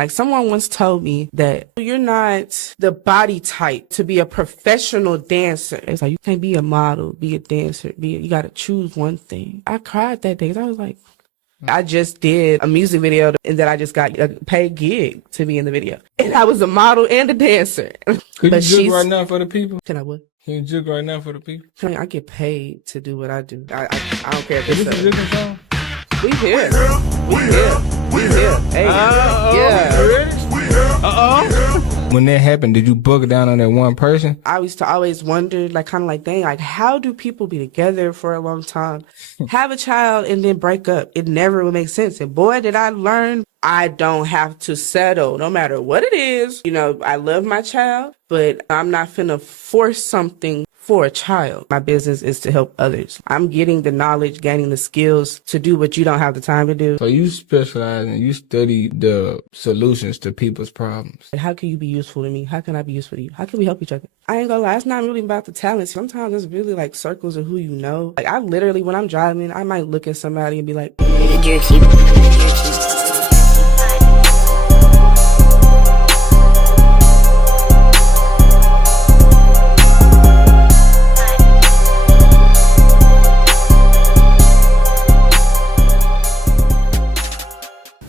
Like someone once told me that you're not the body type to be a professional dancer. It's like you can't be a model, be a dancer, you got to choose one thing. I cried that day 'cause I was like, I just did a music video and then I just got a paid gig to be in the video. And I was a model and a dancer. Could you juke right now for the people? Can I what? Can you juke right now for the people? I get paid to do what I do. I don't care if Is it's this a juking song? We here. We here. Hey, yeah. Ready? When that happened, did you buckle down on that one person? I used to always wonder, like, kind of like, dang, like, how do people be together for a long time, have a child, and then break up? It never would make sense. And boy, did I learn, I don't have to settle, no matter what it is. You know, I love my child, but I'm not finna force something for a child. My business is to help others. I'm getting the knowledge, gaining the skills to do what you don't have the time to do. So you specialize and you study the solutions to people's problems. How can you be useful to me? How can I be useful to you? How can we help each other? I ain't gonna lie, it's not really about the talent. Sometimes it's really like circles of who you know. Like I literally, when I'm driving, I might look at somebody and be like,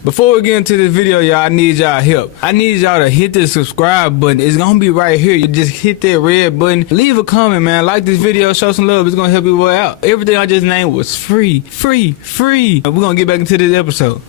Before we get into this video, y'all, I need y'all help. I need y'all to hit the subscribe button. It's gonna be right here. You just hit that red button. Leave a comment, man. Like this video, show some love. It's gonna help you way out. Everything I just named was free. We're gonna get back into this episode.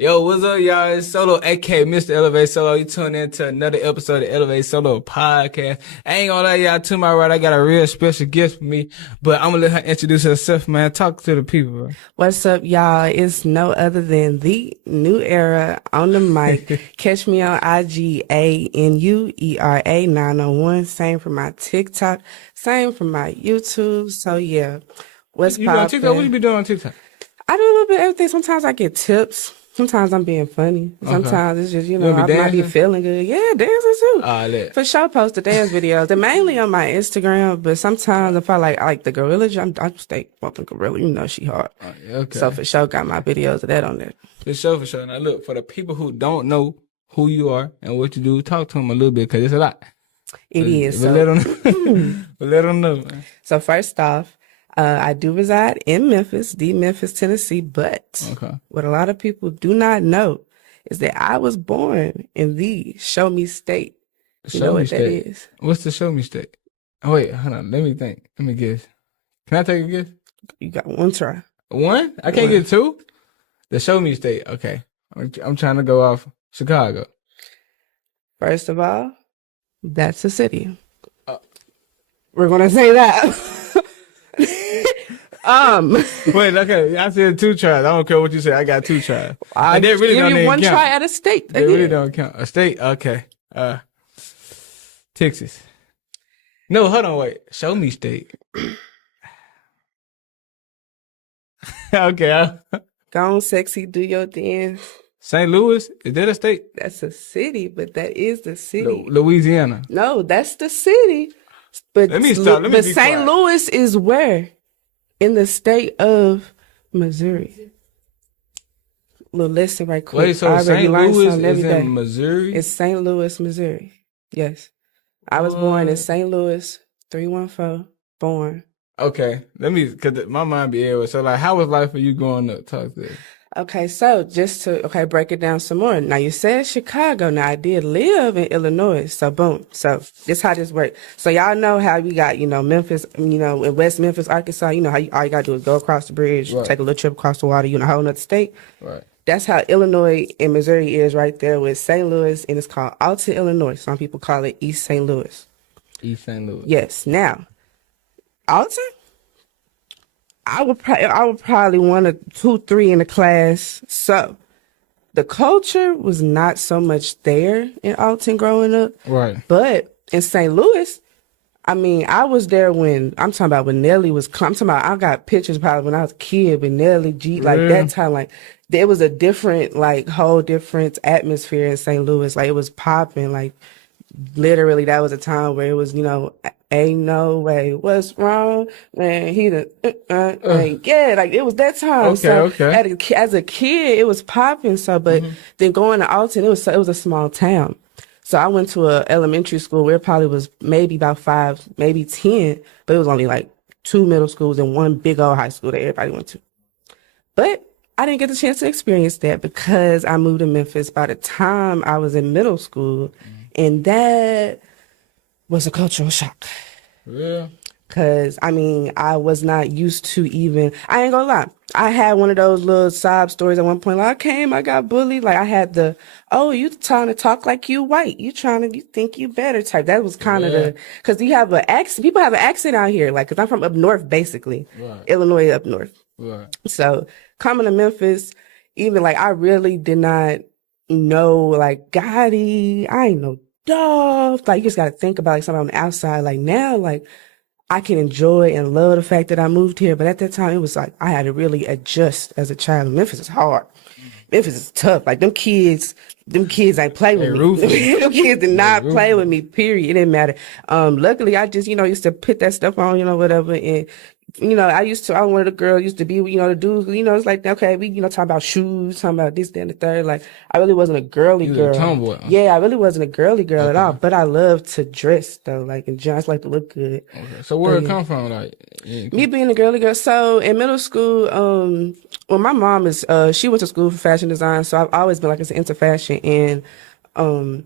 Yo, what's up, y'all? It's Solo, aka Mr. ElevateSolo. You tuned in to another episode of ElevateSolo podcast. I ain't gonna lie, y'all, to my right, I got a real special guest for me, but I'm gonna let her introduce herself, man. Talk to the people, bro. What's up, y'all? It's no other than the New Era on the mic. Catch me on IG, ANUERA 901. Same for my TikTok. Same for my YouTube. So, yeah. What's You on TikTok? What you be doing on TikTok? I do a little bit of everything. Sometimes I get tips. Sometimes I'm being funny. Sometimes it's just, you know, I might be feeling good. Yeah, dancing too. For sure, post the dance videos. They're mainly on my Instagram, but sometimes if I like the gorilla, I'm stay bumping gorilla. You know she hard. Okay. So for sure, got my videos of that on there. For sure. Now look, for the people who don't know who you are and what you do, talk to them a little bit because it's a lot. It is. But let them know, man. So first off, I do reside in Memphis, Tennessee, but what a lot of people do not know is that I was born in the Show Me State. You know what that is? What's the Show Me State? Oh, wait, hold on. Let me think. Let me guess. Can I take a guess? You got one try. One? I can't get two? The Show Me State. Okay. I'm trying to go off Chicago. First of all, that's a city. We're going to say that. Wait, okay, I said two tries. I don't care what you say. I got two tries. I really give you one try at a state. They really don't count. A state? Okay. Texas. No, hold on, wait. Show me state. Okay. Go on, sexy, do your dance. St. Louis? Is that a state? That's a city, but that is the city. Louisiana. No, that's the city. But let me stop. Let me but St. Louis is where? In the state of Missouri. Little lesson right quick. Wait, so St. Louis is in Missouri? It's St. Louis, Missouri. Yes. I was born in St. Louis, 314, born. Okay. Because my mind be everywhere. So, like, how was life for you growing up? Talk to me. Okay, so just to break it down some more. Now you said Chicago. Now I did live in Illinois. So boom. So this how this works. So y'all know how we got, Memphis, in West Memphis, Arkansas, how all you gotta do is go across the bridge, take a little trip across the water, a whole nother state. Right. That's how Illinois and Missouri is right there with St. Louis, and it's called Alton, Illinois. Some people call it East St. Louis. East St. Louis. Yes. Now, Alton, I would probably 1 or 2, 3 in the class. So the culture was not so much there in Alton growing up. Right. But in St. Louis, I was there when Nelly was, I got pictures probably when I was a kid with Nelly G, that time, there was a different, whole different atmosphere in St. Louis. It was popping, literally that was a time where it was, you know, ain't no way, what's wrong, man, he the, yeah, like it was that time. Okay, So okay. as a kid, it was popping. So, but then going to Alton, it was a small town. So I went to a elementary school where it probably was maybe about 5, maybe 10, but it was only like 2 middle schools and one big old high school that everybody went to. But I didn't get the chance to experience that because I moved to Memphis by the time I was in middle school, and that was a cultural shock. Yeah. Cause I mean, I was not used to even, I ain't gonna lie. I had one of those little sob stories at one point. Like, I got bullied. Like I had oh, you trying to talk like you white. You think you better type. That was kind of cause you have an accent. People have an accent out here. Like, cause I'm from up north, basically. Right. Illinois up north. Right. So coming to Memphis, even like, I really did not know like Gotti. I ain't know Dolph. Like, you just got to think about like something on the outside. Like now, like, I can enjoy and love the fact that I moved here, but at that time it was like I had to really adjust as a child. Memphis is hard. Memphis is tough. Like them kids ain't play with me. Them kids did not play with me, period. It didn't matter. Luckily I just, used to put that stuff on, whatever. And, I wanted a girl, used to be, the dudes, it's like, okay, we, talking about shoes, talking about this, that, and the third. Like, I really wasn't a girly girl. You was a tomboy. Huh? Yeah, I really wasn't a girly girl at all, but I love to dress though. Like, and just like to look good. Okay. So where it come from? Like, me being a girly girl. So in middle school, well, my mom is, she went to school for fashion design. So I've always been like, into fashion. And,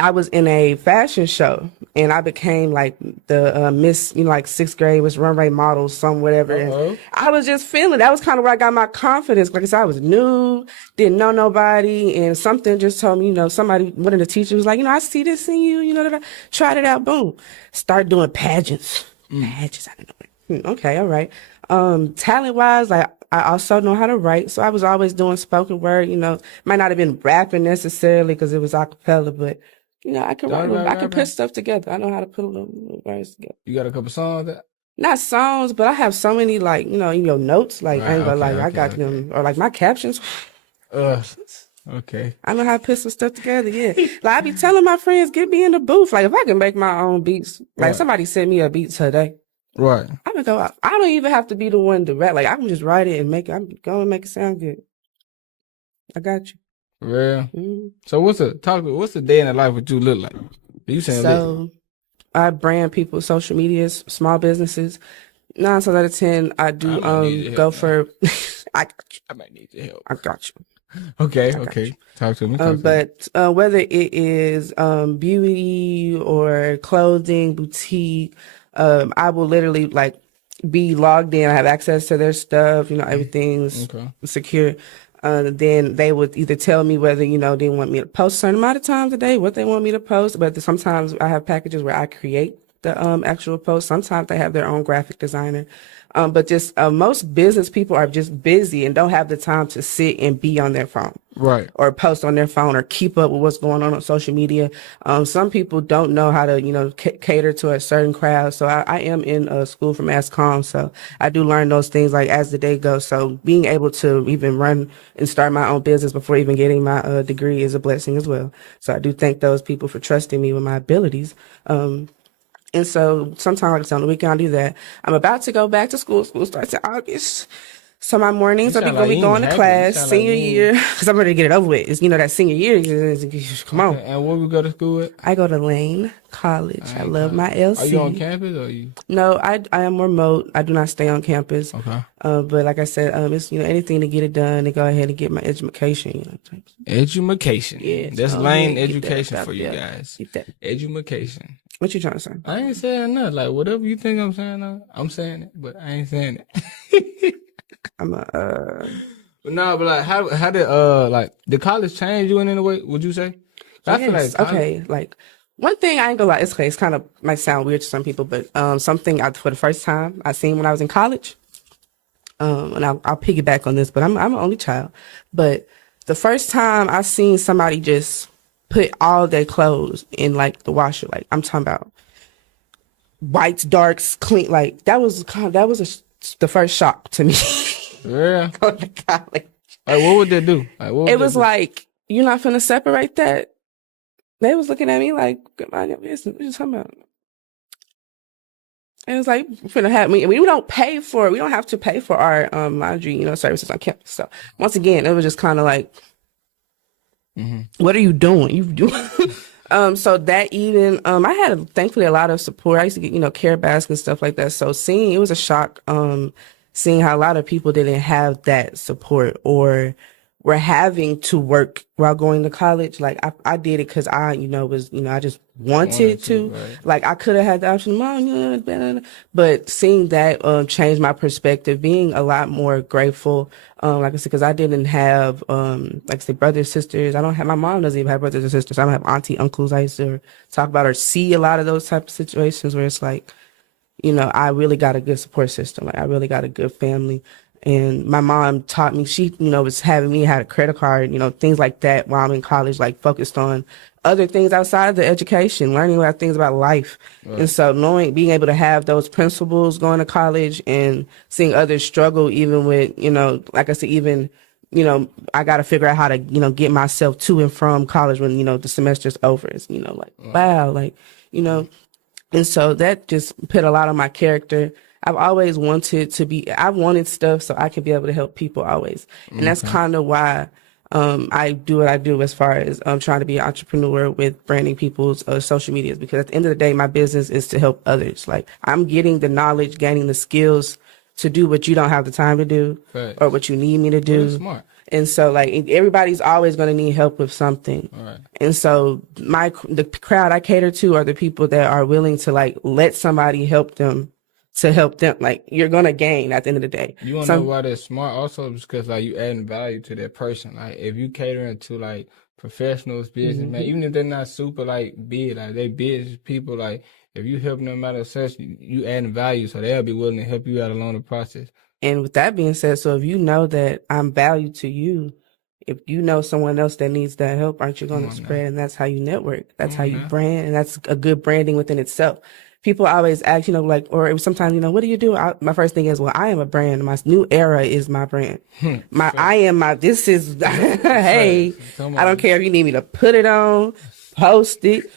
I was in a fashion show and I became like the Miss, like 6th grade was runway model, some whatever. And I was just feeling, that was kind of where I got my confidence. Like I said, I was new, didn't know nobody, and something just told me, somebody, one of the teachers was like, I see this in you, tried it out, boom. Start doing pageants. Pageants, I didn't know. Okay, all right. Talent wise, like I also know how to write. So I was always doing spoken word, might not have been rapping necessarily because it was a cappella, but I can write. I can put stuff together. I know how to put a little words together. You got a couple songs that? Not songs, but I have so many like in your notes. Like I ain't gonna I got them or like my captions. Okay. I know how to put some stuff together. Yeah, like I be telling my friends, get me in the booth. Like if I can make my own beats, like somebody sent me a beat today. Right. I can go out. I don't even have to be the one to rap. Like I can just write it and make it. I'm going to make it sound good. I got you. Yeah. So what's the day in the life what you look like? You saying so I brand people, social medias, small businesses. 9 times out of 10, I do go for. I got you. I might need your help. I got you. Okay. Okay. Talk to me. But whether it is beauty or clothing, boutique, I will literally like be logged in. I have access to their stuff. Everything's secure. Then they would either tell me whether, they want me to post a certain amount of times a day, what they want me to post. But sometimes I have packages where I create the actual post. Sometimes they have their own graphic designer. But just most business people are just busy and don't have the time to sit and be on their phone. Right. Or post on their phone or keep up with what's going on social media. Some people don't know how to, cater to a certain crowd. So I am in school for mass comm. So I do learn those things like as the day goes. So being able to even run and start my own business before even getting my degree is a blessing as well. So I do thank those people for trusting me with my abilities. And so sometimes on the weekend I do that. I'm about to go back to school. School starts in August. So my mornings I'll be going to class senior year because I'm ready to get it over with. It's, that senior year. Come on. And where we go to school at? I go to Lane College. I love my LC. Are you on campus or you? No, I am remote. I do not stay on campus. Okay. But like I said, it's anything to get it done and go ahead and get my education. Education. Yeah. That's Lane education for you guys. Education. What you trying to say? I ain't saying nothing. Like whatever you think I'm saying, I'm saying it, but I ain't saying it. But no, but like how did like the college change you in any way? Would you say? Yes. I feel like okay, like one thing I ain't gonna lie, it's kind of might sound weird to some people, but something for the first time I seen when I was in college. And I'll piggyback on this, but I'm an only child. But the first time I seen somebody just put all their clothes in like the washer, like I'm talking about whites, darks, clean, like that was the first shock to me. Yeah. Going to college. Like what would they do? Like, it was like, you're not finna separate that. They was looking at me like, mind your business. What you talking about? And it was like, finna have me. We don't pay for it. We don't have to pay for our laundry, services on campus. So once again, it was just kind of like, what are you doing? You doing? So that evening, I had thankfully a lot of support. I used to get, care baskets and stuff like that. So it was a shock, seeing how a lot of people didn't have that support or were having to work while going to college. Like I did it because I, I just wanted to. Right. Like I could have had the option, Mom, but seeing that changed my perspective, being a lot more grateful. Like I said, because I didn't have, like I said, brothers, sisters. I don't have, my mom doesn't even have brothers or sisters. I don't have auntie, uncles. I used to talk about or see a lot of those type of situations where it's like, I really got a good support system. Like I really got a good family. And my mom taught me, she, was having me had a credit card, things like that while I'm in college, like focused on other things outside of the education, learning about things about life. Right. And so being able to have those principles going to college and seeing others struggle, even with, like I said, even, I got to figure out how to, get myself to and from college when, the semester's over. It's, like, wow, like, and so that just put a lot on my character. I've always wanted I wanted stuff so I could be able to help people always. And that's kind of why I do what I do as far as trying to be an entrepreneur with branding people's social medias, because at the end of the day, my business is to help others. Like I'm getting the knowledge, gaining the skills to do what you don't have the time to do or what you need me to do. Well, smart. And so like everybody's always going to need help with something. Right. And so the crowd I cater to are the people that are willing to like let somebody help them to help them. Like you're going to gain at the end of the day. You want to know why that's smart also? Because like you adding value to that person. Like if you catering to like professionals, businessmen, even if they're not super like big, like they business people, like if you helping them out of such, you adding value, so they'll be willing to help you out along the process. And with that being said, so if you know that I'm valued to you, if you know someone else that needs that help, aren't you going to spread? And that's how you network. That's how you brand. And that's a good branding within itself. People always ask, like, or sometimes, what do you do? My first thing is, well, I am a brand. My new era is my brand. This is, hey, I don't care if you need me to put it on, post it,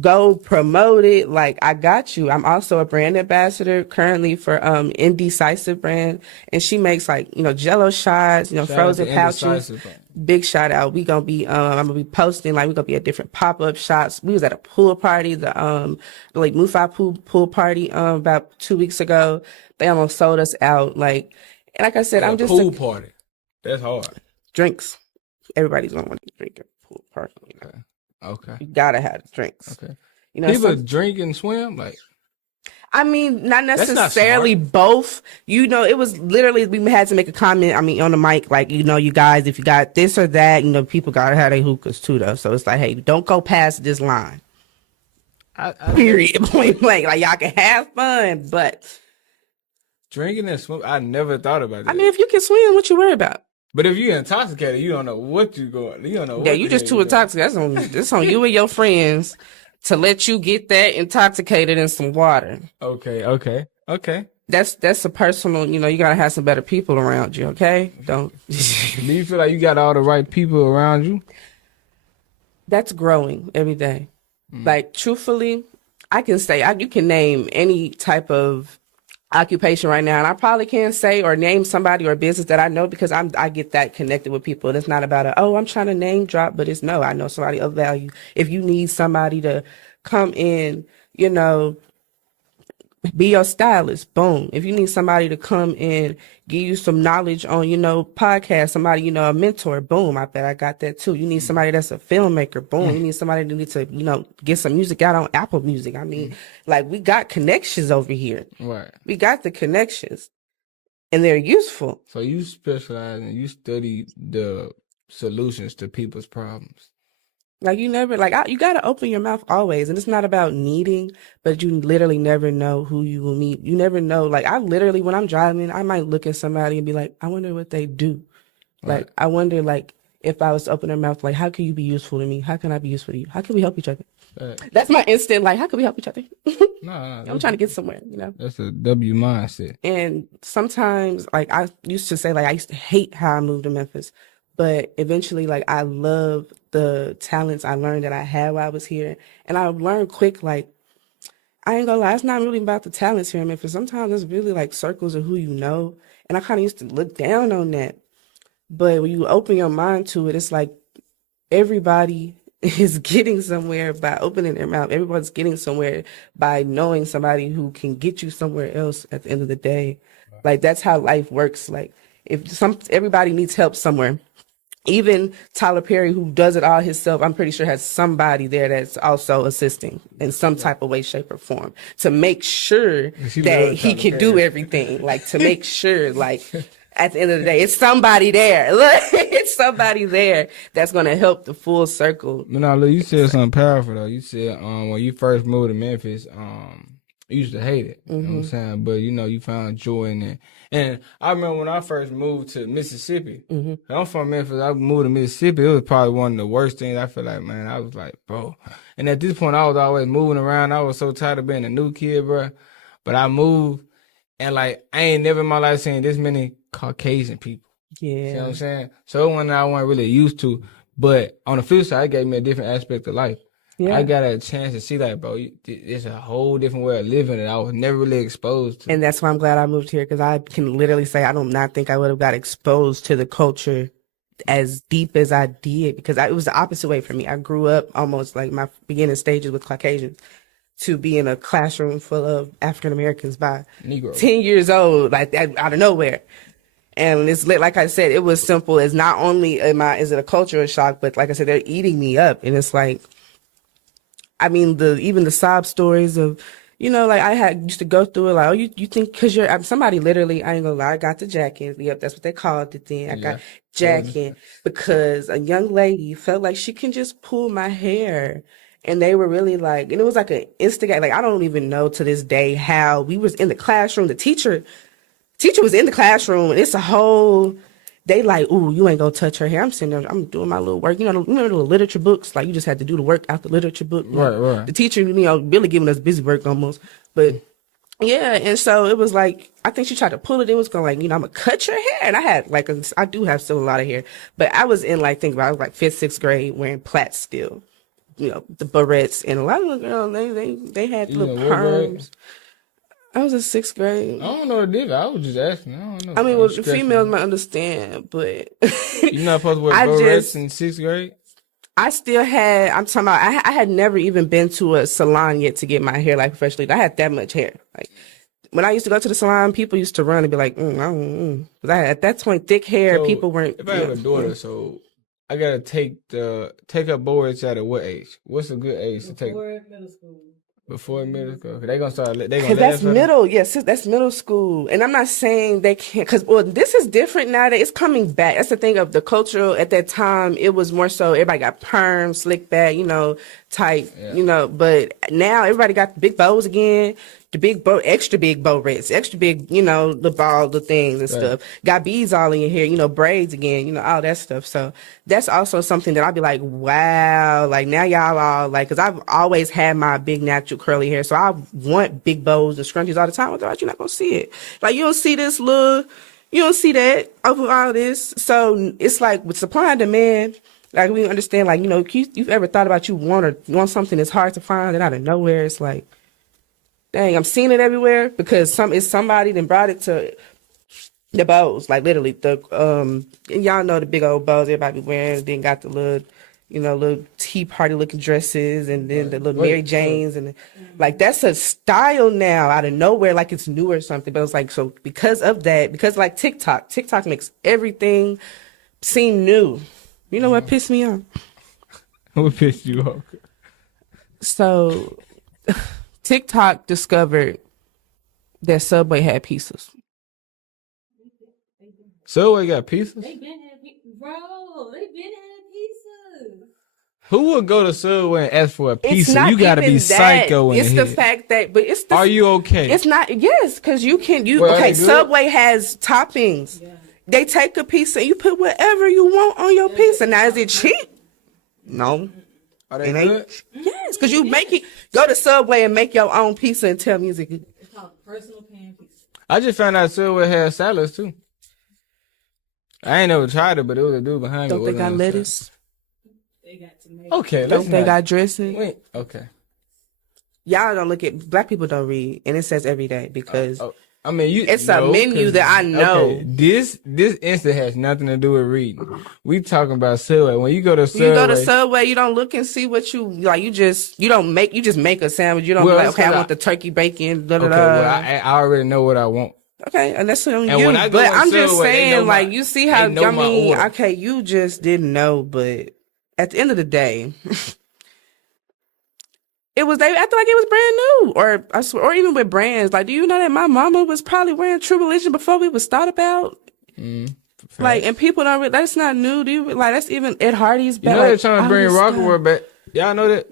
go promote it. Like I got you. I'm also a brand ambassador currently for Indecisive brand, and she makes like Jello shots, frozen pouches. Big shout out. We gonna be I'm gonna be posting, like we're gonna be at different pop-up shops. We was at a pool party, the like Mufi pool party about 2 weeks ago. They almost sold us out. Like I said, I'm just pool party. That's hard. Drinks. Everybody's gonna want to drink at a pool party. Okay. You gotta have drinks. Okay. People drink and swim, like. I mean, not necessarily both. It was literally we had to make a comment. I mean, on the mic, like you guys, if you got this or that, people gotta have their hookahs too, though. So it's like, hey, don't go past this line. Period. Point blank. Like y'all can have fun, but drinking and swim. I never thought about that. I mean, if you can swim, what you worry about? But if you're intoxicated, you don't know what you're going. You don't know. Yeah, you just too intoxicated. That's on you and your friends to let you get that intoxicated in some water. Okay. That's a personal. You gotta have some better people around you. Okay, don't. Do you feel like you got all the right people around you? That's growing every day. Like truthfully, I can say you can name any type of occupation right now, and I probably can't say or name somebody or a business that I know because I get that connected with people, and it's not about I'm trying to name drop, but it's I know somebody of value. If you need somebody to come in, be your stylist, boom. If you need somebody to come in, give you some knowledge on, podcast, somebody, a mentor, boom. I bet I got that too. You need somebody that's a filmmaker, boom. You need somebody that needs to, get some music out on Apple Music. I mean, like we got connections over here. Right. We got the connections and they're useful. So you specialize and you study the solutions to people's problems. Like you never, you got to open your mouth always. And it's not about needing, but you literally never know who you will meet. You never know. Like I literally, when I'm driving, I might look at somebody and be like, I wonder what they do. Right. Like, I wonder if I was to open their mouth, how can you be useful to me? How can I be useful to you? How can we help each other? Right. That's my instant. How can we help each other? No. I'm trying to get somewhere, That's a W mindset. And sometimes, I used to say, I used to hate how I moved to Memphis. But eventually, like, I love the talents I learned that I had while I was here. And I learned quick, like, I ain't gonna lie, it's not really about the talents here in Memphis. Sometimes it's really like circles of who you know. And I kind of used to look down on that. But when you open your mind to it, it's like everybody is getting somewhere by opening their mouth. Everyone's getting somewhere by knowing somebody who can get you somewhere else at the end of the day. Like, that's how life works. Like, if everybody needs help somewhere. Even Tyler Perry, who does it all himself, I'm pretty sure has somebody there that's also assisting in some type of way, shape, or form to make sure that he can do everything. Like, to make sure, like, at the end of the day, it's somebody there. Look, it's somebody there that's going to help the full circle. No, look, you said something powerful though. You said when you first moved to Memphis, you used to hate it. You know what I'm saying? But you know, you found joy in it. And I remember when I first moved to Mississippi. I'm from Memphis. I moved to Mississippi. It was probably one of the worst things. I feel like, man, I was like, bro. And at this point, I was always moving around. I was so tired of being a new kid, bro. But I moved, and like, I ain't never in my life seen this many Caucasian people. Yeah. You know what I'm saying? So one I wasn't really used to. But on the flip side, it gave me a different aspect of life. Yeah. I got a chance to see that, bro. It's a whole different way of living that I was never really exposed to. And that's why I'm glad I moved here, because I can literally say I do not think I would have got exposed to the culture as deep as I did, because it was the opposite way for me. I grew up almost like my beginning stages with Caucasians to be in a classroom full of African Americans by Negro. 10 years old, like that, out of nowhere. And it's like I said, it was simple as not only is it a cultural shock, but like I said, they're eating me up. And it's like, I mean, even the sob stories of, you know, like I used to go through it like, oh, you think because you're somebody literally, I ain't gonna lie, I got the jacking. Yep, that's what they called it then. I got jacking because a young lady felt like she can just pull my hair. And they were really like, and it was like an instigate. Like, I don't even know to this day how we was in the classroom. The teacher was in the classroom, and it's a whole, they like, ooh, you ain't gonna touch her hair. I'm sitting there, I'm doing my little work. You know, remember the literature books? Like, you just had to do the work out the literature book. Right. The teacher, you know, really giving us busy work almost. But yeah, and so it was like, I think she tried to pull it. It was going like, you know, I'm gonna cut your hair. And I had like, I do have still a lot of hair, but I was in like, think about it, I was like 5th, 6th grade wearing plaits still. You know, the barrettes, and a lot of the girls, they had little perms. I was in 6th grade. I don't know the difference. I was just asking. I don't know. I mean, well, the females might understand, but you're not supposed to wear barrettes in 6th grade. I still had. I'm talking about. I had never even been to a salon yet to get my hair like professionally. I had that much hair. Like when I used to go to the salon, people used to run and be like, Because I had, at that point, thick hair. So people weren't. If I have a daughter, so I gotta take up boards at what age? What's a good age to take? Before middle school. Before middle school, they gonna start. They gonna. Cause that's middle, yes, that's middle school, and I'm not saying they can't. Cause this is different nowadays. It's coming back. That's the thing of the cultural. At that time, it was more so everybody got perm, slick back, you know, tight, you know. But now everybody got the big bows again. The big bow, extra big bow reds, extra big, you know, the ball, the things and stuff. Got beads all in your hair, you know, braids again, you know, all that stuff. So that's also something that I'll be like, wow, like now y'all all like, cause I've always had my big natural curly hair. So I want big bows and scrunchies all the time. Otherwise you're not gonna see it. Like you don't see this look, you don't see that over all this. So it's like with supply and demand, like we understand, like, you know, you've ever thought about you want something that's hard to find and out of nowhere, it's like, dang, I'm seeing it everywhere because it's somebody that brought it to the bows, like literally and y'all know the big old bows everybody be wearing. Then got the little, you know, little tea party looking dresses, and then the little Mary Janes, and like that's a style now out of nowhere, like it's new or something. But it's like, so because of that, because like TikTok makes everything seem new. You know what pissed me off? What pissed you off? So. TikTok discovered that Subway had pizzas. Subway got pizzas? They been had pizzas, bro. They been had pizzas. Who would go to Subway and ask for a pizza? You gotta be psycho in It's the fact that, but it's the. Are you okay? It's not. Yes, because you can. Okay, Subway has toppings. Yeah. They take a pizza and you put whatever you want on your pizza. Now, is it cheap? No. Are they good? Yes, because you go to Subway and make your own pizza and tell me is it good. It's called personal pan pizza. I just found out Subway has salads too. I ain't never tried it, but it was a dude behind me. Don't they got lettuce? They got tomato. Okay, Don't they got dressing? Wait, okay. Y'all don't look at black people don't read, and it says every day because I mean, it's a menu that I know. Okay, this instant has nothing to do with reading. We talking about Subway. When you go to Subway, you don't look and see what you like. You just make a sandwich. You don't be like, okay, I want the turkey bacon. Da, da, okay, da. well, I already know what I want. Okay, and that's on And you. when I go But on I'm just Subway, saying, like, you see how, they know my order. okay, you just didn't know, but at the end of the day, they acted like it was brand new. Or I swear, or even with brands, like, do you know that my mama was probably wearing True Religion before we was thought about? Like, and people don't that's not new. Do you like that's even Ed Hardy's back? You know they're trying to bring stuff. Rockaway back. Y'all know that?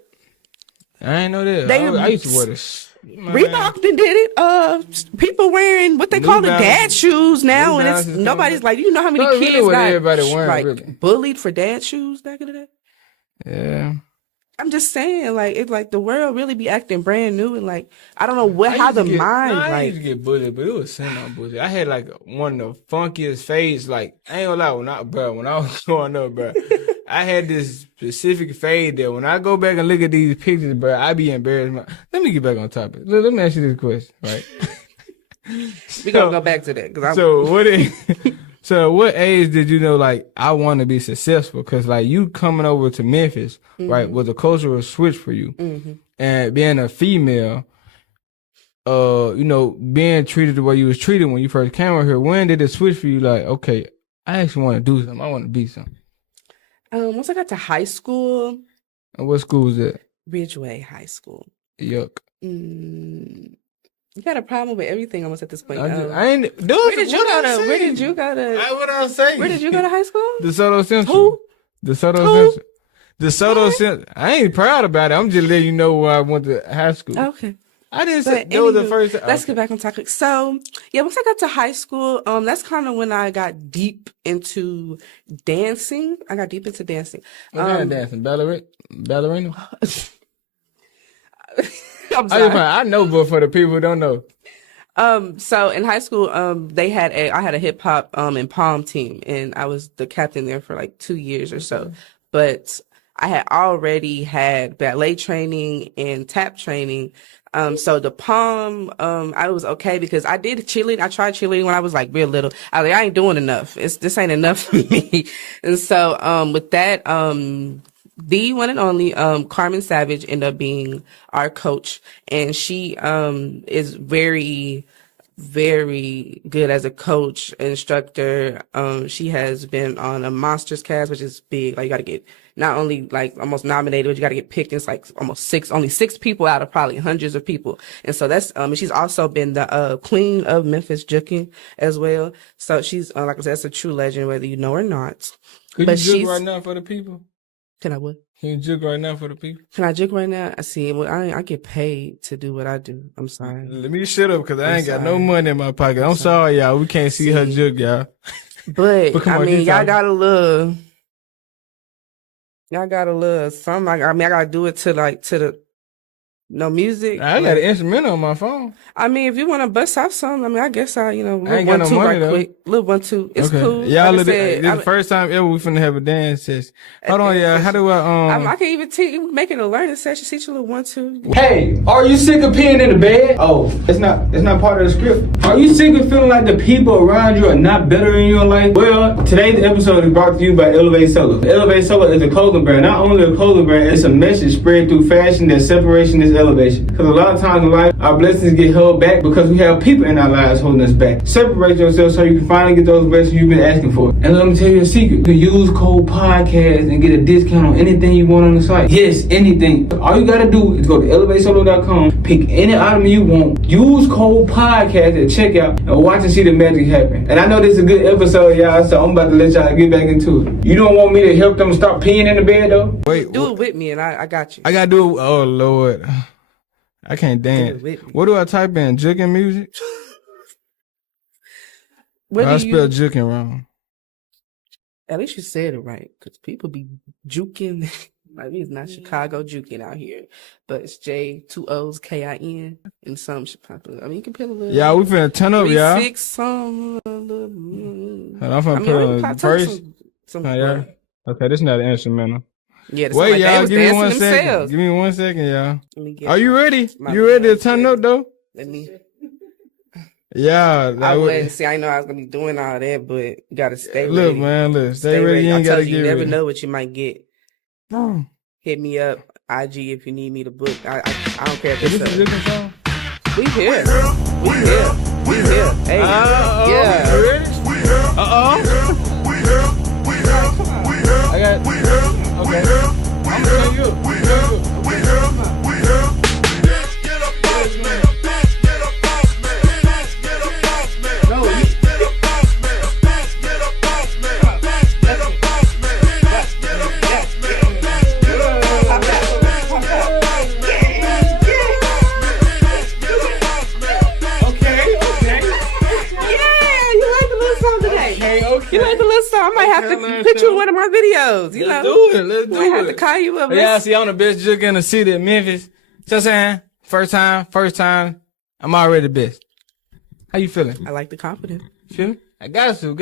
I ain't know that. I used to wear this. Reebok did it. People wearing what they call the dad shoes now, and it's nobody's like, you know how many kids really got everybody wearing, like really. bullied for dad shoes back in the day. Yeah. I'm just saying, like, it's like the world really be acting brand new, and like I don't know how the mind. I used to get bullied, but it was semi bullied. I had like one of the funkiest fades. Like I ain't gonna lie, when I was growing up, bro, I had this specific fade that when I go back and look at these pictures, bro, I be embarrassed. Let me get back on topic. Let me ask you this question, right? We gonna go back to that. So what age did you know, like, I want to be successful? Because, like, you coming over to Memphis, right, was a cultural switch for you. And being a female, being treated the way you was treated when you first came over here, when did it switch for you? Like, okay, I actually want to do something. I want to be something. Once I got to high school. And what school was that? Ridgeway High School. Yuck. You got a problem with everything almost at this point. Where did you go to? Where did you go to? What I was saying. Where did you go to high school? DeSoto Central. Who? DeSoto Central. DeSoto Central. I ain't proud about it. I'm just letting you know where I went to high school. Okay. I didn't say that was the first. Let's get back on topic. So, yeah, once I got to high school, that's kind of when I got deep into dancing. What kind of dancing? Ballerina? I'm sorry. I know, but for the people who don't know. So in high school, I had a hip hop and pom team, and I was the captain there for like 2 years or so. But I had already had ballet training and tap training. So the pom, I was okay because I did cheerleading. I tried cheerleading when I was like real little. I was like, I ain't doing enough. This ain't enough for me. And so, with that, the one and only, Carmen Savage ended up being our coach, and she, is very, very good as a coach, instructor. She has been on a Monsters cast, which is big. Like, you got to get not only like almost nominated, but you got to get picked. It's like only six people out of probably hundreds of people. And so that's, she's also been the, queen of Memphis juking as well. So she's, like I said, that's a true legend, whether you know or not. Could you juke right now for the people? Can I what? Can you juke right now for the people? Can I juke right now? I see. Well, I get paid to do what I do. I'm sorry. Let me shut up because I ain't got no money in my pocket. I'm sorry, y'all. We can't see her juke, y'all. But I mean, y'all got a little something. I gotta do it to the no music. I got an instrumental on my phone. I mean, if you want to bust out something, I mean, I guess I ain't got no money though. Quick. Little 1 2. It's cool. Y'all, this is the first time ever we finna have a dance session. Hold on, y'all. How do I can even make it a learning session. Teach you a little 1 2. Hey, are you sick of peeing in the bed? Oh, it's not part of the script. Are you sick of feeling like the people around you are not better in your life? Well, today's episode is brought to you by ElevateSolo. ElevateSolo is a clothing brand. Not only a clothing brand, it's a message spread through fashion that separation is elevation. Because a lot of times in life, our blessings get held back because we have people in our lives holding us back. Separate yourself so you can finally get those blessings you've been asking for. And let me tell you a secret. You can use code podcast and get a discount on anything you want on the site. Yes, anything. All you gotta do is go to ElevateSolo.com, pick any item you want, use code podcast at checkout, and watch and see the magic happen. And I know this is a good episode, y'all, so I'm about to let y'all get back into it. You don't want me to help them stop peeing in the bed, though? Wait, do it with me, and I got you. I gotta do it. Oh, Lord. I can't dance. What do I type in? Juking music? I spelled juking wrong. At least you said it right, because people be juking. Like, it's not Chicago juking out here, but it's J2OsKIN and some should pop up. I mean, you can put a little. Yeah, we finna turn up, y'all. 3-6 some. And I'm finna put we on probably the took first. some Yeah. Okay, this is not an instrumental. Yeah, the Wait, like y'all, give me 1 second. themselves. Give me 1 second, y'all. Let me get Are you ready? my You ready to videos turn ready. up though? Let me. Yeah, I wouldn't see. I know I was gonna be doing all that, but you gotta stay look, ready. man, look, stay ready. You I ain't told gotta you, get you never ready. know what you might get. No. Hit me up, IG, if you need me to book. I don't care if Is it's this a different song? We here. We here. We here. Hey. Yeah. You ready? I got. Okay. I'm gonna tell you. You like the little song? I might have to put you in one of my videos. You know, Let's do it. I have to call you up. Yeah, see, I'm the best juke in the city of Memphis. Just saying, first time, I'm already the best. How you feeling? I like the confidence. Feeling? I got to.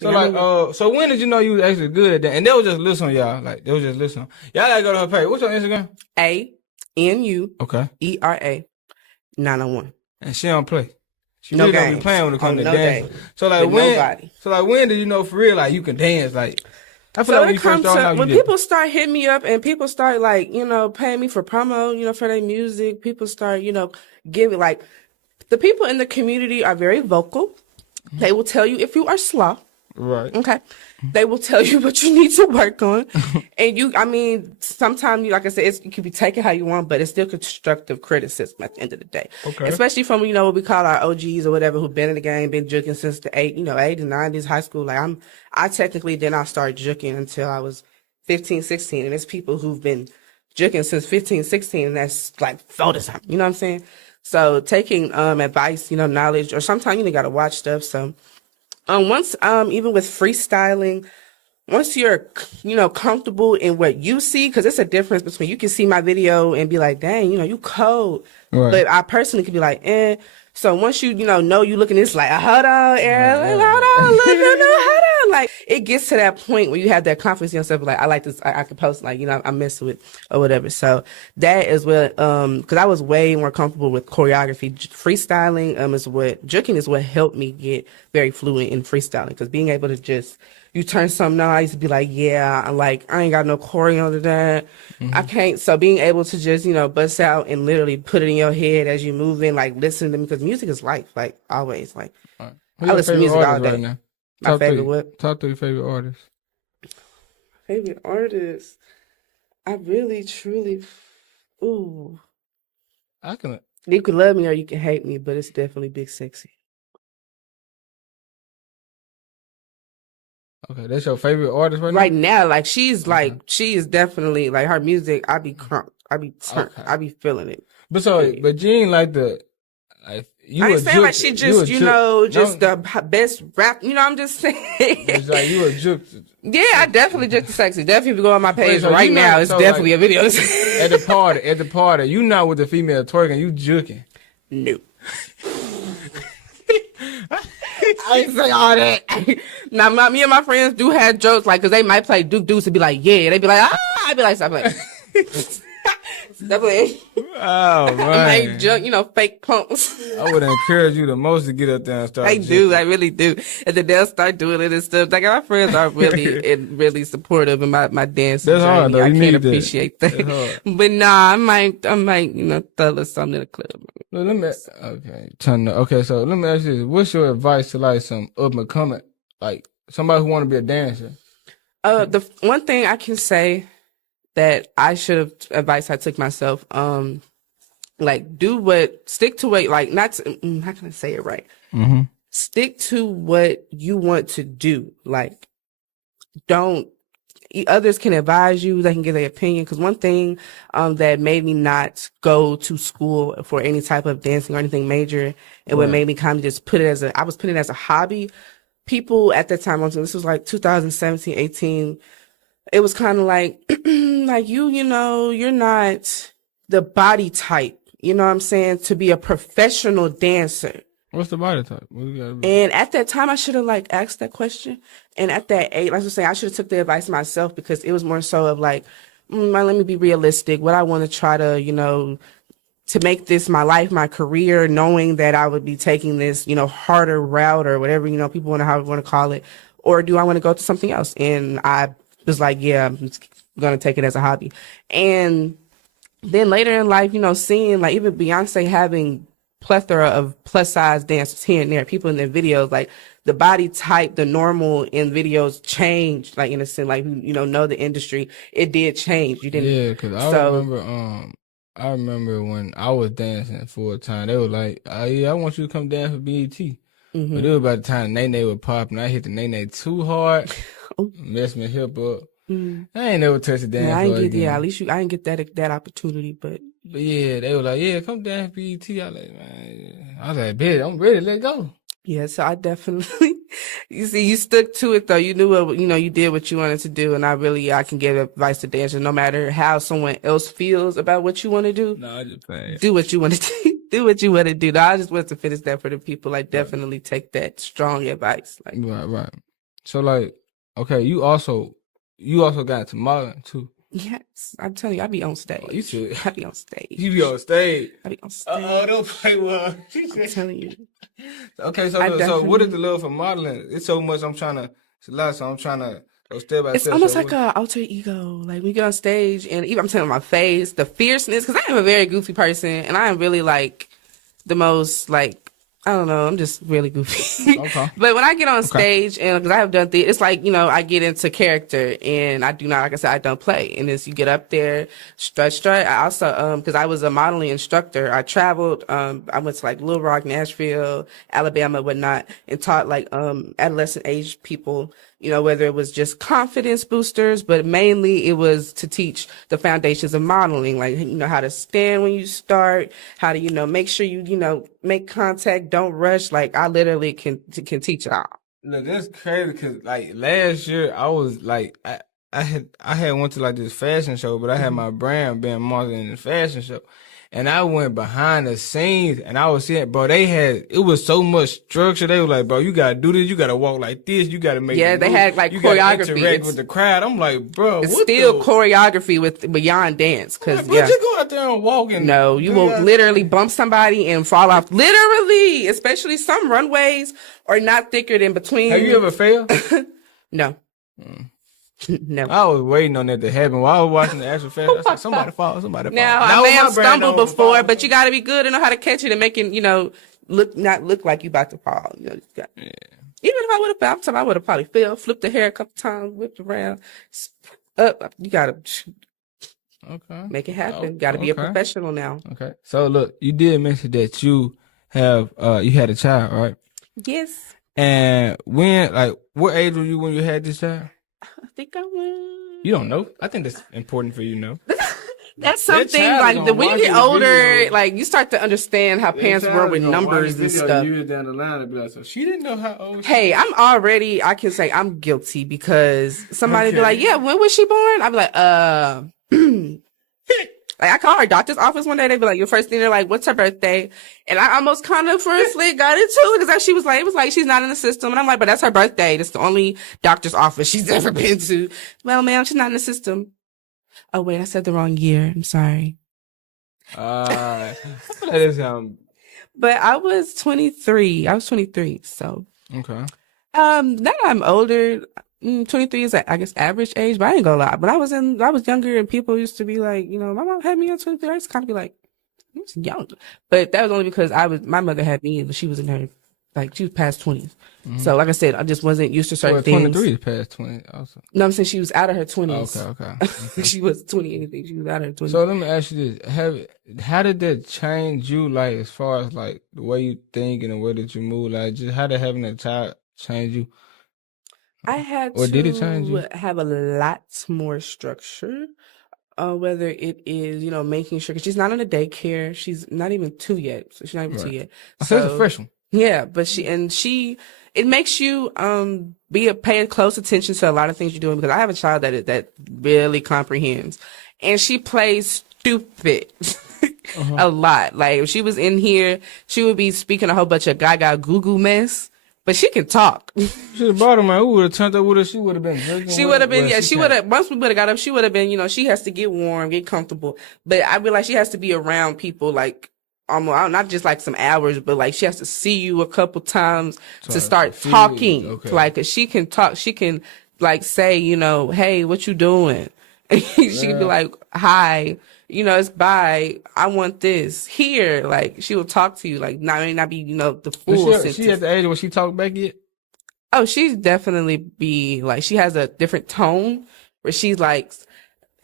So Yeah, so when did you know you was actually good at that? And they was just listen on y'all. Like, they was just listen on. Y'all gotta go to her page. What's your Instagram? Anuera Okay. 901. And she don't play. She No really don't be games. playing when it comes to No dance. day. So like With when, nobody. when did you know for real like you can dance? Like I feel So like when it you first comes started to out, when you did. people start hitting me up and people start like, paying me for promo, for their music. People start, giving like the people in the community are very vocal. They will tell you if you are slow. Right. Okay. They will tell you what you need to work on. And sometimes, like I said, it can be taken how you want, but it's still constructive criticism at the end of the day. Okay. Especially from, what we call our OGs or whatever who've been in the game, been juking since the 80s, 90s, high school. Like I technically did not start juking until I was 15, 16. And it's people who've been juking since 15, 16, and that's like photo time. You know what I'm saying? So taking advice, knowledge, or sometimes you gotta watch stuff. So once even with freestyling, once you're comfortable in what you see, because it's a difference between you can see my video and be like, dang, you cold. Right. But I personally could be like, eh. So once you know you looking, it's like, hold on, Aaron, hold on, hold on. Like it gets to that point where you have that confidence in yourself, like I like this, I can post, like I mess with or whatever. So that is what because I was way more comfortable with choreography. Freestyling is what juking is what helped me get very fluent in freestyling, because being able to just you turn something on. I used to be like, yeah, I ain't got no choreo to that. I can't. So being able to just, bust out and literally put it in your head as you move in, like listen to me, because music is life, like always. Like Right. I listen to music all day. Right now? My favorite what? Talk to your favorite artist. Favorite artist? I really, truly, ooh. I can. You can love me or you can hate me, but it's definitely Big Sexy. Okay, that's your favorite artist Right now, like she's like she is definitely like her music. I be crunk. I be turned. Okay. I be feeling it. But you ain't like the like you. I ain't a saying juke, like she just the best rap. I'm just saying. It's like you a juke. Yeah, I definitely just the sexy. Definitely, if you go on my page so right now, it's definitely a video. At the party, you not with the female twerking, you juking. No. I ain't say all that. Now, me and my friends do have jokes, like, because they might play Duke Deuce and be like, yeah. They be like, ah. I be like, stop playing. Definitely. Oh, man. They joke, fake pumps. I would encourage you the most to get up there and start. They do. I really do. And then they'll start doing it and stuff. Like, my friends are really supportive of my dancing That's journey. hard, though. I You can't need that. appreciate that. That's hard. But nah, I might, throw a little something in the club. Look, so let me ask you this. What's your advice to like some up and coming, like somebody who want to be a dancer? The one thing I can say that I should have advice I took myself, like stick to what, like not, how can I say it right? Mm-hmm. Stick to what you want to do. Like, others can advise you, they can give their opinion. Because one thing that made me not go to school for any type of dancing or anything major, and what made me kind of just I was putting it as a hobby. People at that time, this was like 2017, 18, it was kind of like, like you're not the body type, you know what I'm saying, to be a professional dancer. What's the body type? What you gotta be? And at that time, I should have like asked that question. And at that age, like I was saying, I should have took the advice myself because it was more so of like, let me be realistic. What I want to try to, to make this my life, my career, knowing that I would be taking this, harder route or whatever, people want to call it, or do I want to go to something else? And I was like, yeah, I'm just gonna take it as a hobby. And then later in life, seeing like even Beyonce having plethora of plus size dancers here and there, people in their videos, like the body type, the normal in videos changed, like in a sense, like know the industry, it did change. You didn't, Yeah, because I remember when I was dancing full time, they were like, yeah, I want you to come dance for BET. But it was about the time Nene was popping. I hit the Nene too hard, messed my hip up. I ain't never touched a dance floor again. Yeah, at least I didn't get that opportunity, but yeah, they were like, yeah, come dance for BET. I was like, bitch, I'm ready, let's go. Yeah, so I definitely, you see, you stuck to it though. You knew what, you did what you wanted to do. And I can give advice to dancers, no matter how someone else feels about what you want to do. No, I just playing. Do what you want to do. Do what you want to do. No, I just want to finish that for the people. Like, definitely take that strong advice. Like, right. So like, okay, you also got into modeling too. Yes, I'm telling you, I be on stage. Oh, you should. I be on stage. You be on stage. I be on stage. Don't play well. I'm telling you. Okay, so what is the love for modeling? It's so much I'm trying to go step by step. It's almost like a alter ego. Like we get on stage and even I'm telling my face, the fierceness, because I am a very goofy person and I am really like the most like, I don't know, I'm just really goofy. Okay. But when I get on stage and because I have done it's like, I get into character and I do not, like I said, I don't play. And as you get up there, strut. I also, because I was a modeling instructor, I traveled, I went to like Little Rock, Nashville, Alabama, whatnot, and taught like adolescent age people, whether it was just confidence boosters, but mainly it was to teach the foundations of modeling, like, how to stand when you start, how to, make sure you, make contact, don't rush. Like I literally can teach it all. Look, that's crazy because like last year I was like, I had went to like this fashion show, but I had my brand being marketed in the fashion show. And I went behind the scenes and I was seeing, bro, it was so much structure. They were like, bro, you gotta do this, you gotta walk like this, you gotta make they had like you choreography. Interact with the crowd. I'm like, bro, it's still choreography with beyond dance. Cause like, bro, just go out there and walk and no, you will literally bump somebody and fall off. Literally, especially some runways are not thicker than between. Have you ever failed? No. No. I was waiting on that to happen while I was watching the actual fashion. I was like, somebody fall. Now, I may have stumbled before, but you got to be good and know how to catch it and make it, not look like you about to fall. Even if I would have fell, I would have probably fell, flipped the hair a couple times, whipped around, up. You got to make it happen. Got to be a professional now. Okay. So look, you did mention that you had a child, right? Yes. And what age were you when you had this child? I think I was. You don't know? I think that's important for you to know. That's something like when you get older, like you start to understand how parents were with numbers and stuff. Years down the line and be like, so she didn't know how old. Hey, I can say I'm guilty because somebody be like, yeah, when was she born? I'd be like, like I call her doctor's office one day. They'd be like, your first thing, they're like, what's her birthday? And I almost kind of firstly got into it because it was like, she's not in the system. And I'm like, but that's her birthday. That's the only doctor's office she's ever been to. Well, ma'am, she's not in the system. Oh, wait, I said the wrong year. I'm sorry. I feel like this, but I was 23. So. Okay. Now I'm older. 23 is, I guess, average age, but I ain't gonna lie. But I was younger and people used to be like, my mom had me on 23. I used to kind of be like, I was young. But that was only because my mother had me, but she was in her, like, she was past 20s. Mm-hmm. So, like I said, I just wasn't used to certain things. 23 is past 20 also. No, I'm saying she was out of her 20s. Okay. She was 20 anything. She was out of her 20s. So, let me ask you this. How did that change you, like, as far as, like, the way you think and the way that you move? Like, just how did having a child change you? I had did it change you? Have a lot more structure, whether it is, making sure, because she's not in a daycare. She's not even 2 yet. So she's not even 2 yet. So it's a fresh one. Yeah, but it makes you, pay close attention to a lot of things you're doing because I have a child that really comprehends and she plays stupid. a lot. Like if she was in here, she would be speaking a whole bunch of gaga goo goo mess, but she can talk. Should have brought her, man. Who would have turned up with her? She would have been drinking. She would have been, yeah, she would have, once we would have got up, she would have been, she has to get warm, get comfortable. But I realize she has to be around people like, almost, not just like some hours, but like she has to see you a couple times to start talking. Okay. Like, 'cause she can talk, she can like say, hey, what you doing? She can be like, hi, it's bye. I want this here. Like she will talk to you, like may not be, the full sentence. She at the age where she talk back yet? Oh, she's definitely be like, she has a different tone where she's like,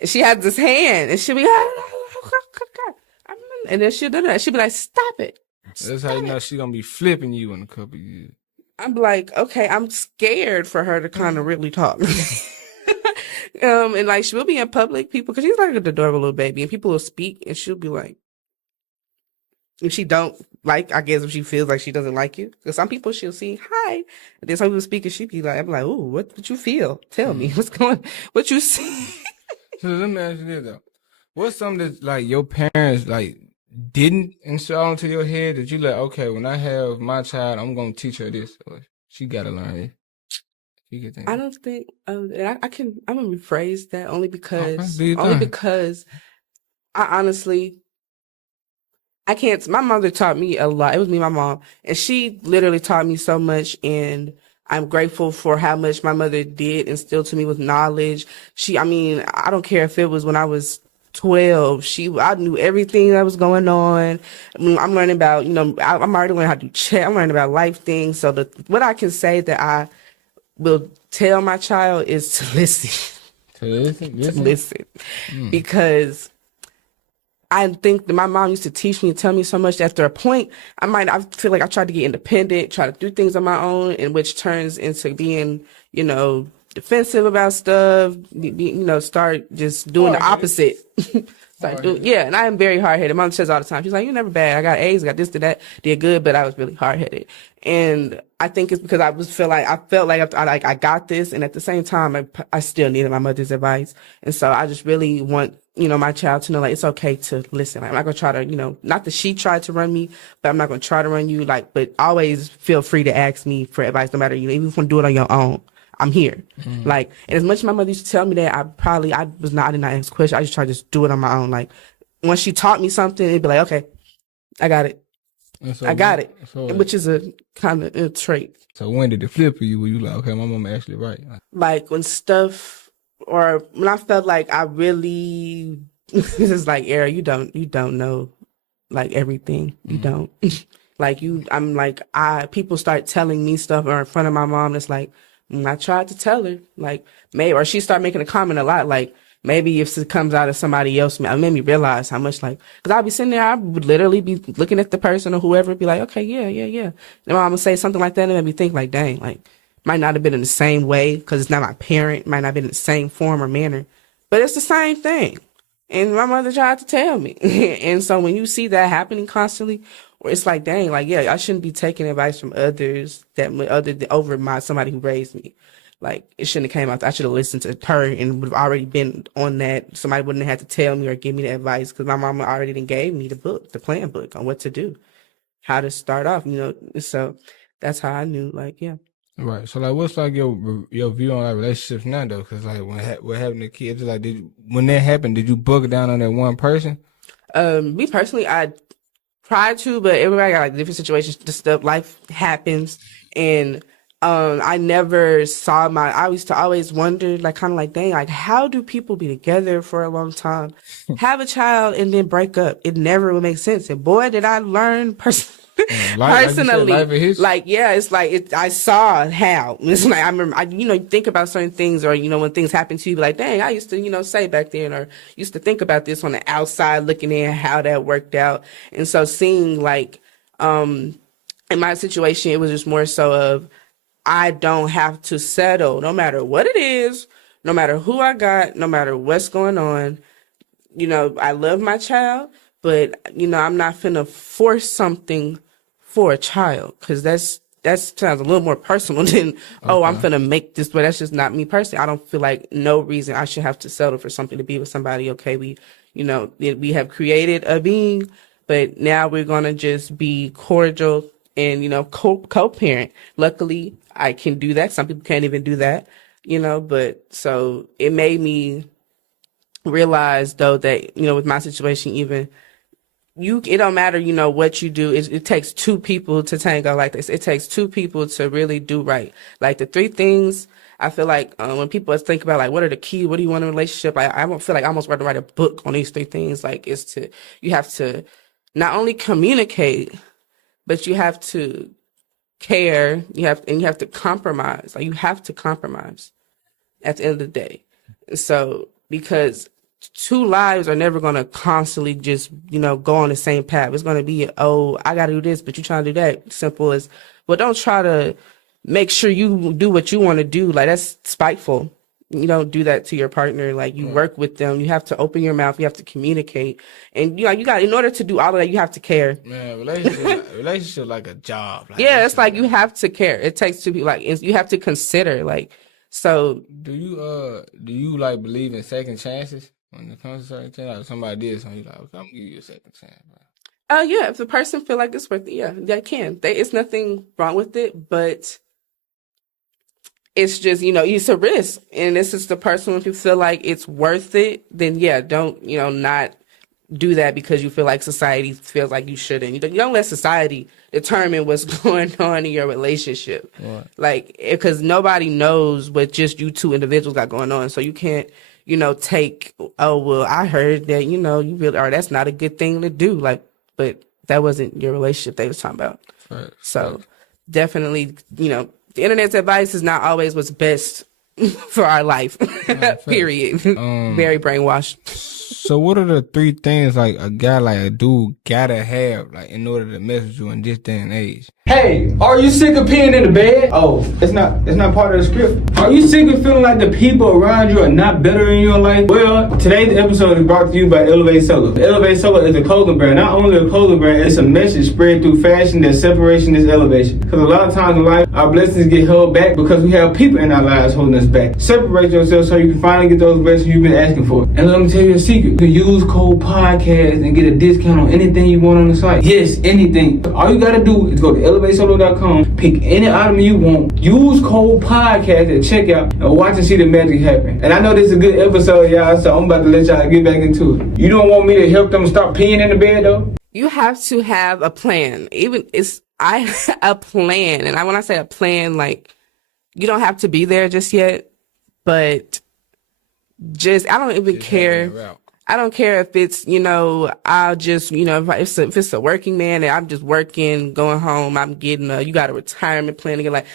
she has this hand and she'll be, and then she'll do that. She'll be like, stop it. That's how you know she gonna be flipping you in a couple of years. I'm like, okay, I'm scared for her to kind of really talk. And like she'll be in public, people, because she's like an adorable little baby, and people will speak, and she'll be like, if she don't like, I guess if she feels like she doesn't like you, because some people she'll see hi, and then some people speak, and she'll be like, I'm like, oh, what you feel? Tell me what you see. So let me ask you this though: what's something that like your parents like didn't install into your head that you like? Okay, when I have my child, I'm gonna teach her this. Or she gotta learn it. I don't think I'm gonna rephrase that only because I honestly, I can't. My mother taught me a lot. It was me, my mom, and she literally taught me so much. And I'm grateful for how much my mother did instill to me with knowledge. I don't care if it was when I was 12. I knew everything that was going on. I'm learning about, I'm already learning how to do chat. I'm learning about life things. So what I can say that I will tell my child is to listen. To listen. Because I think that my mom used to teach me and tell me so much that after a point, I feel like I tried to get independent, try to do things on my own, and which turns into being, defensive about stuff, start just doing the opposite. And I am very hard-headed. Mom says all the time, she's like, you're never bad. I got A's, I got this, to that, did good, but I was really hard-headed. And I think it's because I felt like I got this, and at the same time, I still needed my mother's advice. And so I just really want, my child to know, like, it's okay to listen. Like, I'm not going to try to, not that she tried to run me, but I'm not going to try to run you, but always feel free to ask me for advice, no matter, even if you want to do it on your own. I'm here. And as much as my mother used to tell me that, I did not ask questions. I just tried to just do it on my own. Like, once she taught me something, it'd be like, okay, I got it. I got it. Which is a kind of a trait. So when did it flip for you? Were you like, okay, my mom actually right? Like when stuff, or when I felt like I really, this is like, Era, you don't know like everything. You don't. People start telling me stuff or in front of my mom that's like, I tried to tell her, like, maybe, or she started making a comment a lot, like, maybe if it comes out of somebody else, it made me realize how much, like, because I'd be sitting there, I would literally be looking at the person or whoever, be like, okay, yeah. Then I'm going to say something like that, and it made me think, like, dang, like, might not have been in the same way, because it's not my parent, might not have been in the same form or manner, but it's the same thing. And my mother tried to tell me. And so when you see that happening constantly, or it's like, dang, like, yeah, I shouldn't be taking advice from others over somebody who raised me. Like, it shouldn't have came out. I should have listened to her and would have already been on that. Somebody wouldn't have had to tell me or give me the advice, because my mama already done gave me the plan book on what to do, how to start off, So that's how I knew, like, yeah. Right. So, like, what's like your view on like relationships now, though? Because like what happened to kids, like, when that happened, did you buckle down on that one person? Me personally, I tried to, but everybody got like different situations. Just stuff, life happens, and I never saw I used to always wonder, like, kind of like, dang, like, how do people be together for a long time, have a child, and then break up? It never would make sense. And boy, did I learn personally. Like, yeah, it's like I saw how. It's like I remember, you think about certain things, or when things happen to you, be like, dang, I used to, say back then, or used to think about this on the outside, looking in how that worked out. And so seeing, like, in my situation, it was just more so of, I don't have to settle, no matter what it is, no matter who I got, no matter what's going on. I love my child, but I'm not finna force something for a child, because that's that sounds a little more personal than, oh, I'm gonna make this, but that's just not me personally. I don't feel like no reason I should have to settle for something to be with somebody. Okay, we have created a being, but now we're gonna just be cordial and, co-parent. Luckily, I can do that. Some people can't even do that, but so it made me realize though that, with my situation, even it don't matter, what you do. It takes two people to tango like this. It takes two people to really do right. Like the three things I feel like when people think about like what are the key, what do you want in a relationship? I don't feel like I almost want to write a book on these three things. Like you have to not only communicate, but you have to care. You have to compromise. Like you have to compromise at the end of the day. So because two lives are never going to constantly just, go on the same path. It's going to be, oh, I got to do this, but you trying to do that. Simple as, well, don't try to make sure you do what you want to do. Like, that's spiteful. You don't do that to your partner. Like, you work with them. You have to open your mouth. You have to communicate. And, in order to do all of that, you have to care. Man, relationship like a job. Like, yeah, it's like you have to care. It takes two people. Like, you have to consider, like, so. Do you like believe in second chances? When it comes to certain things, like somebody did something, you like, okay, I'm gonna give you a second chance, bro. Oh yeah, if the person feel like it's worth it, yeah, they can. It's nothing wrong with it, but it's just, it's a risk. And this is the person, if you feel like it's worth it, then yeah, don't, not do that because you feel like society feels like you shouldn't. You don't let society determine what's going on in your relationship. Right. Like, because nobody knows what just you two individuals got going on. So you can't, take, oh, well, I heard that, you really, or that's not a good thing to do. Like, but that wasn't your relationship they was talking about. Right. So definitely, the internet's advice is not always what's best for our life, period. Very brainwashed. So what are the three things like a guy, like a dude, gotta have like in order to mess with you in this day and age? Hey, are you sick of peeing in the bed? Oh, it's not part of the script. Are you sick of feeling like the people around you are not better in your life? Well, today's episode is brought to you by ElevateSolo. ElevateSolo is a clothing brand. Not only a clothing brand, it's a message spread through fashion that separation is elevation. Because a lot of times in life, our blessings get held back because we have people in our lives holding us back. Separate yourself so you can finally get those blessings you've been asking for. And let me tell you a secret. You can use code podcast and get a discount on anything you want on the site. Yes, anything. All you gotta do is go to ElevateSolo.com, pick any item you want, use code podcast at checkout, and watch and see the magic happen. And I know this is a good episode, y'all, so I'm about to let y'all get back into it. You don't want me to help them stop peeing in the bed, though? You have to have a plan. A plan. And when I say a plan, like, you don't have to be there just yet, but I don't even care. I don't care if it's, I'll just, if it's a working man and I'm just working, going home, I'm getting you got a retirement plan to get, like,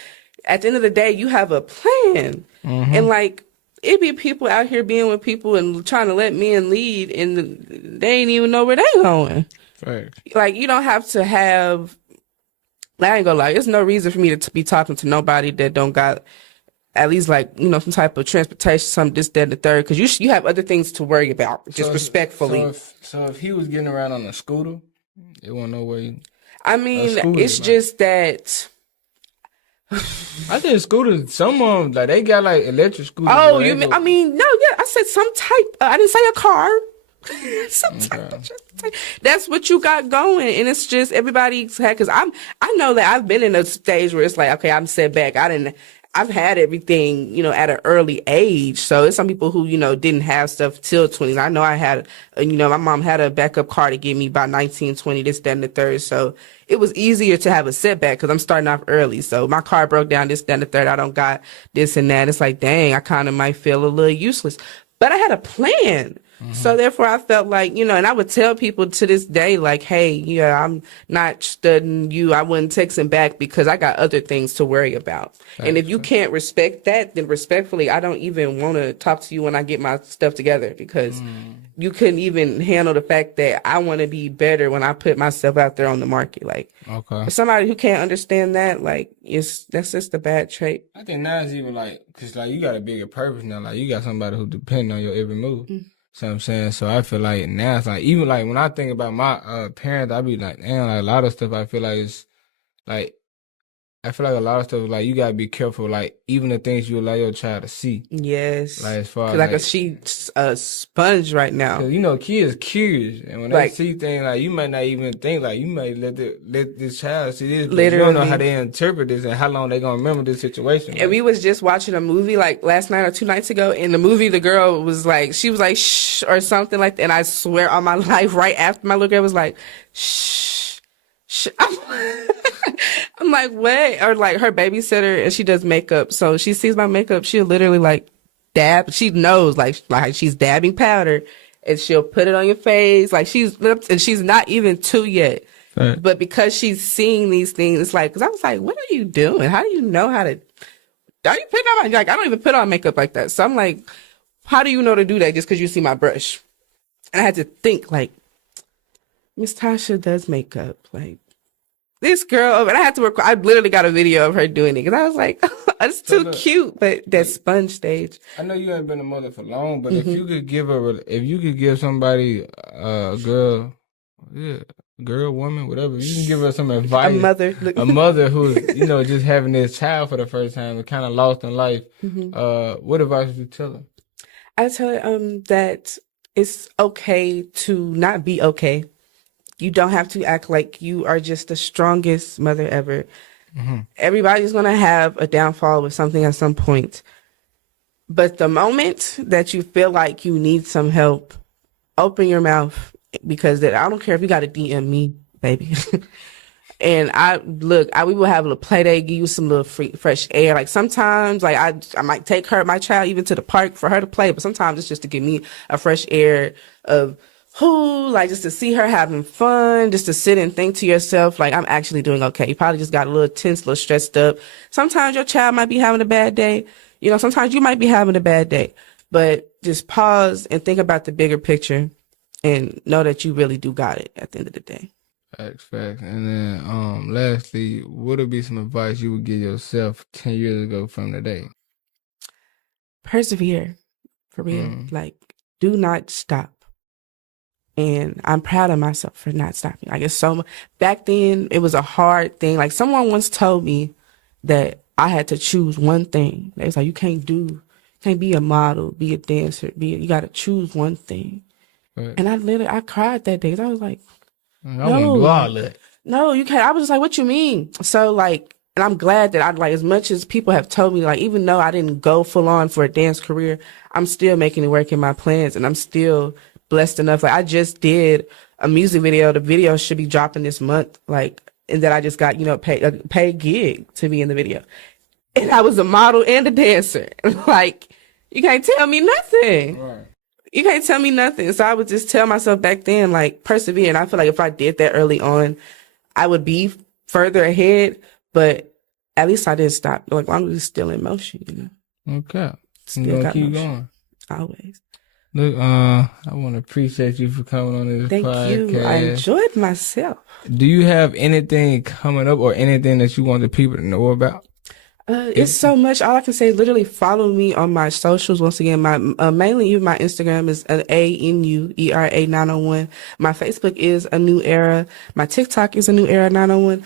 at the end of the day, you have a plan. Mm-hmm. And like, it be people out here being with people and trying to let men lead and they ain't even know where they going. Right. Like, you don't have to have, I ain't gonna lie, there's no reason for me to be talking to nobody that don't got at least, like, some type of transportation, some this, that, and the third, because you have other things to worry about, just respectfully. So if he was getting around on a scooter, it won't know where you... I mean, it's just that... I think scooters, some of them, like, they got, like, electric scooters. Oh, you mean, I said some type, I didn't say a car. Some type of transportation. That's what you got going, and it's just everybody's had, because I know that I've been in a stage where it's like, okay, I'm set back. I've had everything, at an early age. So it's some people who, didn't have stuff till 20s. I know I had, my mom had a backup car to give me by 19, 20, this, that, and the third. So it was easier to have a setback because I'm starting off early. So my car broke down, this, that, and the third. I don't got this and that. It's like, dang, I kind of might feel a little useless. But I had a plan. Mm-hmm. So therefore I felt like, and I would tell people to this day, like, hey, yeah, I'm not studying you. I wouldn't text him back because I got other things to worry about. That's and if you can't respect that, then respectfully, I don't even want to talk to you when I get my stuff together because you couldn't even handle the fact that I want to be better when I put myself out there on the market. Like, okay. Somebody who can't understand that, like, that's just a bad trait. I think now it's even like, because like you got a bigger purpose now. Like you got somebody who depends on your every move. Mm. So I'm saying, so I feel like now it's like, even like when I think about my parents, I be like, damn, like a lot of stuff I feel like it's like, I feel like a lot of stuff, like, you gotta be careful, like, even the things you allow your child to see. Yes. Like, as far as, Like, like, she's a sponge right now. cause, you know, kids curious, and when they Like, see things, like, you might not even think, like, you might let this child see this, but you literally. don't know how they interpret this and how long they gonna remember this situation. And Like, we was just watching a movie like last night or 2 nights ago. In the movie, the girl was like, she was like, shh, or something like that. And I swear on my life, right after my little girl was like, shh, shh. I'm like, what? Or like her babysitter, and she does makeup. So she sees my makeup, she'll literally like dab. She knows like she's dabbing powder, and she'll put it on your face. Like and she's not even 2 yet. right. But because she's seeing these things, it's like, because I was like, what are you doing? How do you know how to? Are you putting on like, I don't even put on makeup like that. So I'm like, how do you know to do that just because you see my brush? And I had to think like, Miss Tasha does makeup. Like, this girl, and I had to I literally got a video of her doing it because I was like, it's too cute. But that sponge stage. I know you haven't been a mother for long, but if you could give somebody a girl, yeah, girl, woman, whatever, you can give her some advice. A mother who's, you know, just having this child for the first time and kind of lost in life. What advice would you tell her? I tell her that it's okay to not be okay. You don't have to act like you are just the strongest mother ever. Everybody's going to have a downfall with something at some point. But the moment that you feel like you need some help, open your mouth, because I don't care if you got to DM me, baby. And we will have a little play day, give you some little fresh air. Like sometimes, like I might take my child even to the park for her to play, but sometimes it's just to give me a fresh air of like just to see her having fun, just to sit and think to yourself, like, I'm actually doing okay. You probably just got a little tense, a little stressed up. Sometimes your child might be having a bad day. You know, sometimes you might be having a bad day, but just pause and think about the bigger picture and know that you really do got it at the end of the day. Facts. And then, lastly, what would be some advice you would give yourself 10 years ago from today? Persevere, for real. Like, do not stop. And I'm proud of myself for not stopping. I guess back then it was a hard thing. Like someone once told me that I had to choose one thing. They was like, you can't be a model, be a dancer, you got to choose one thing. Right. And I cried that day. 'Cause I was like, no, you can't. I was just like, what you mean? So like, and I'm glad that as much as people have told me, like, even though I didn't go full on for a dance career, I'm still making it work in my plans, and I'm still blessed enough. Like I just did a music video. The video should be dropping this month. Like, and then I just got, a paid gig to be in the video. And I was a model and a dancer. Like, you can't tell me nothing. Right. You can't tell me nothing. So I would just tell myself back then, like, persevere. And I feel like if I did that early on, I would be further ahead. But at least I didn't stop. Like, I'm just still in motion, Okay. Still got keep motion. going. Always. Look, I want to appreciate you for coming on this podcast. Thank you. I enjoyed myself. Do you have anything coming up or anything that you want the people to know about? It's so much. All I can say is literally follow me on my socials. Once again, my mainly even my Instagram is Anuera 901. My Facebook is A New Era. My TikTok is A New Era 901.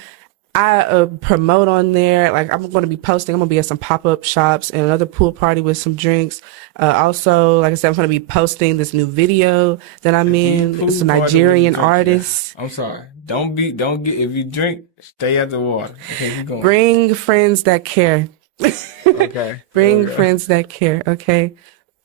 I promote on there. Like I'm going to be posting. I'm going to be at some pop-up shops and another pool party with some drinks. Also, like I said, I'm going to be posting this new video that I'm in. It's a Nigerian artist. I'm sorry. Don't get, if you drink, stay at the water. Okay, keep going. Bring friends that care. Okay. Bring friends that care. Okay.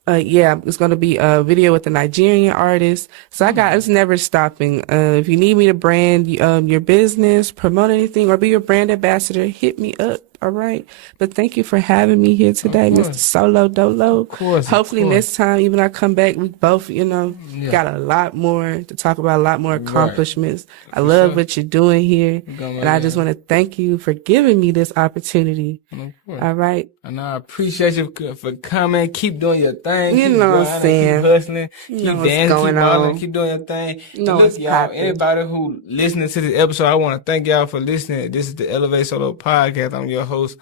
Yeah, it's going to be a video with a Nigerian artist. So it's never stopping. If you need me to brand, your business, promote anything, or be your brand ambassador, hit me up. All right. But thank you for having me here today, Mr. Solo Dolo. Of course. Hopefully next time, even I come back, we both, got a lot more to talk about, a lot more accomplishments. Right. I love what you're doing here. And I just want to thank you for giving me this opportunity. All right. And I appreciate you for coming. Keep doing your thing. You know what I'm saying. Keep hustling. Keep dancing. Keep modeling. Keep doing your thing. Look, y'all, anybody who listening to this episode, I want to thank y'all for listening. This is the ElevateSolo podcast. I'm your host,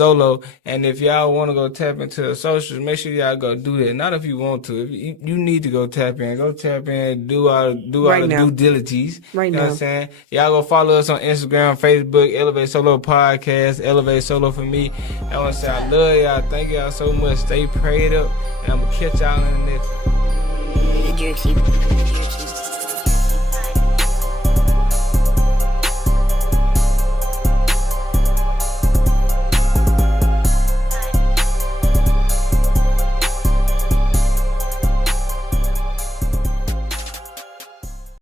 ElevateSolo. And if y'all want to go tap into the socials, make sure y'all go do that. Not if you want to. If you need to go tap in, do all Right the now. due diligence. Right You know now. what I'm saying? Y'all go follow us on Instagram, Facebook, ElevateSolo Podcast, ElevateSolo for me. I want to say I love y'all. Thank y'all so much. Stay prayed up. And I'm going to catch y'all in the next one. The Jerky.